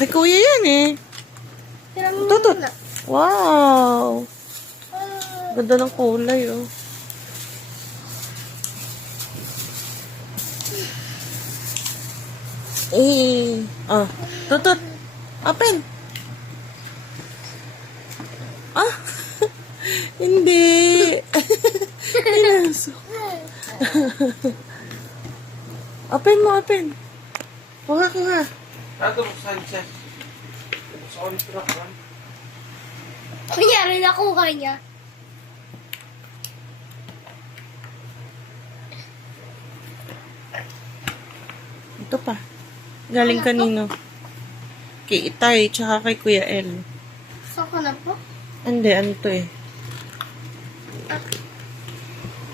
Kay kuya yan eh. Tutot. Wow. Ganda ng kulay oh. Eh. Ah. Tutot. Open. Ah. Hindi. Pinasok. Open mo, open. Kuha. Tato buksan siya. Buksan ko nito na kawan. Kunyari nakuha niya. Ito pa. Galing kanino? Kay Itay, tsaka kay Kuya El. Saan ko na po? Hindi, ano to eh?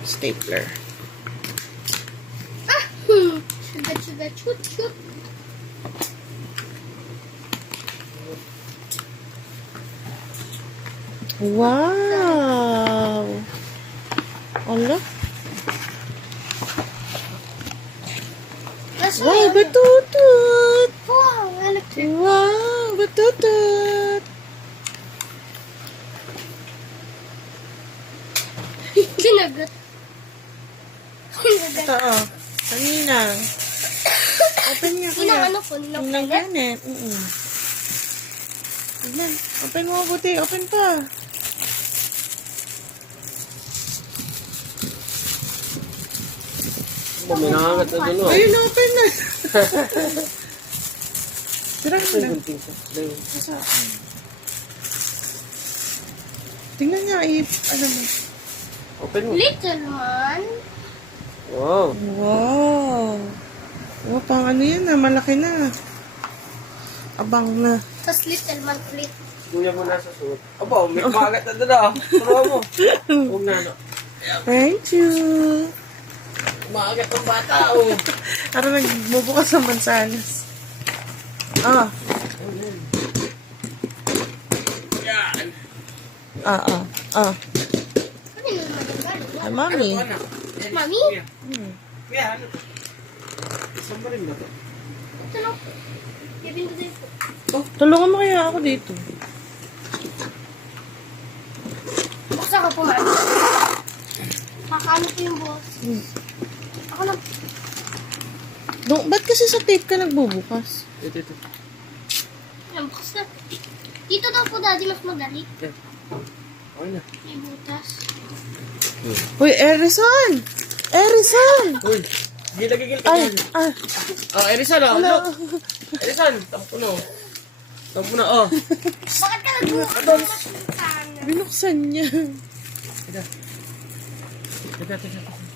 Stapler. Shoot. Wow! Ala? Wow, batutut! Wow, electric. Wow, batutut! Kinagat. Ito oh. Kanina. Open niya kuya. Ninang ano po? Ninang Ninang planet? planet. Tignan. Open mo buti. Open pa. May nangangat na doon. Ayun, open na. Tira ka na. Tingnan niya. Ano mo? Open mo. Little man. Wow. Wow. Oh, pang ano yan na. Malaki na. Abang na. Tapos little man ulit. Kuya mo nasa suot. Aba, may kumagat na doon ah. Turuan mo. Huwag na no. Thank you. Kumagat ang bata oh. Parang nagbubukas ng mansanas. Ah. Yan. Ah. Ano yung magagal? Ay, mami. Ano? Mami? Kuya. Kuya, ano to? Isang ba rin ba to? Ito lang. Gawin ko din po. Tulungan mo kaya ako dito. Buksan ko po, mami. Kakaano po yung boss. Ako lang. Ba't kasi sa tape ka nagbubukas? Ito. Yan, bukas na. Dito daw po, daddy, mas madali. Yan. Okay na. May butas. Uy, Erison! Erison! Uy, gilagigil ka Ay, yan. ah. Erison oh. Hello. Look. Erison, tampuno. Tampuno oh. Bakit ka nagbukas ng masintana? Binuksan niya. Teka.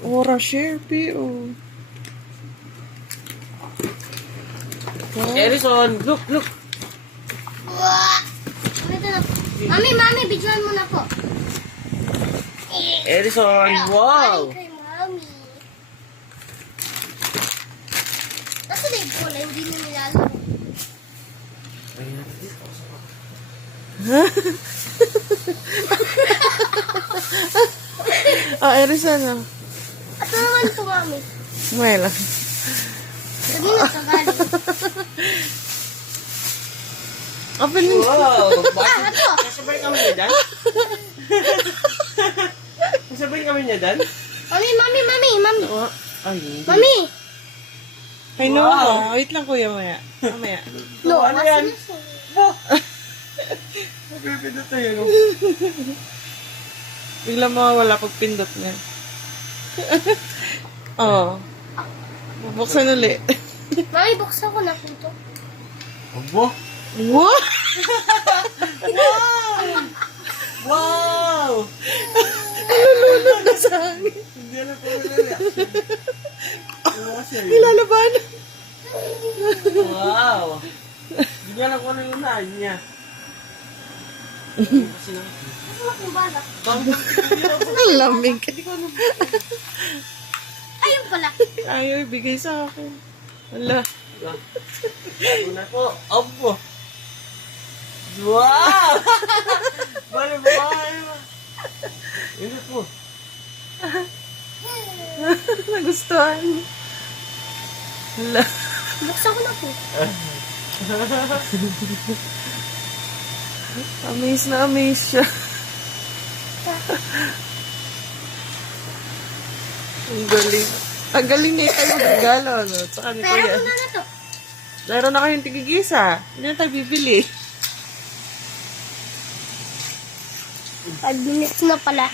Ora, Sherpy, oh. Wow. Erison, look. Wah! Ito na po. Mami, bidyoan mo na po. Erison, wow. Galing kay mami. Kasi na yung bola, hindi niya nilalaro. Erison, oh. Ito naman po, mami. Muela. Sabi na ito, galing. Open mo. Wow. Ito. Kasabay kami niya dyan? Kasabay kami niya dyan? Mami. Oh, ay, hindi. Mami! Ay, no, Wow. Wait lang, kuya, mamaya. No, Ano yan? yan? Magpipindot na yun. Biglang mawawala pag pindot niya. Oh. Bubuksan ulit. Mami, buksan ko na po ito. Abo? What? Wow! Nalulunod na sa hangin. Hindi alam ko wala. Nilalaban. Wow! Hindi alam ko ano yung unahan niya. Kasi na. Masarap yung balak. Ang lamig. Ayun pala. Ayaw ibigay sa akin. Wala. Bago na po. Abo! Wow! Bali ba? Hindi po. Nagustuhan. Wala. Buksan ko na po. Amaze na amaze siya. Ang galing. Ang galing niya tayo magregalo, no? Tsaka ni Pero Kuya. muna na to. Meron na kayong tigigisa. Hindi na tayo bibili. 5 minutes na pala.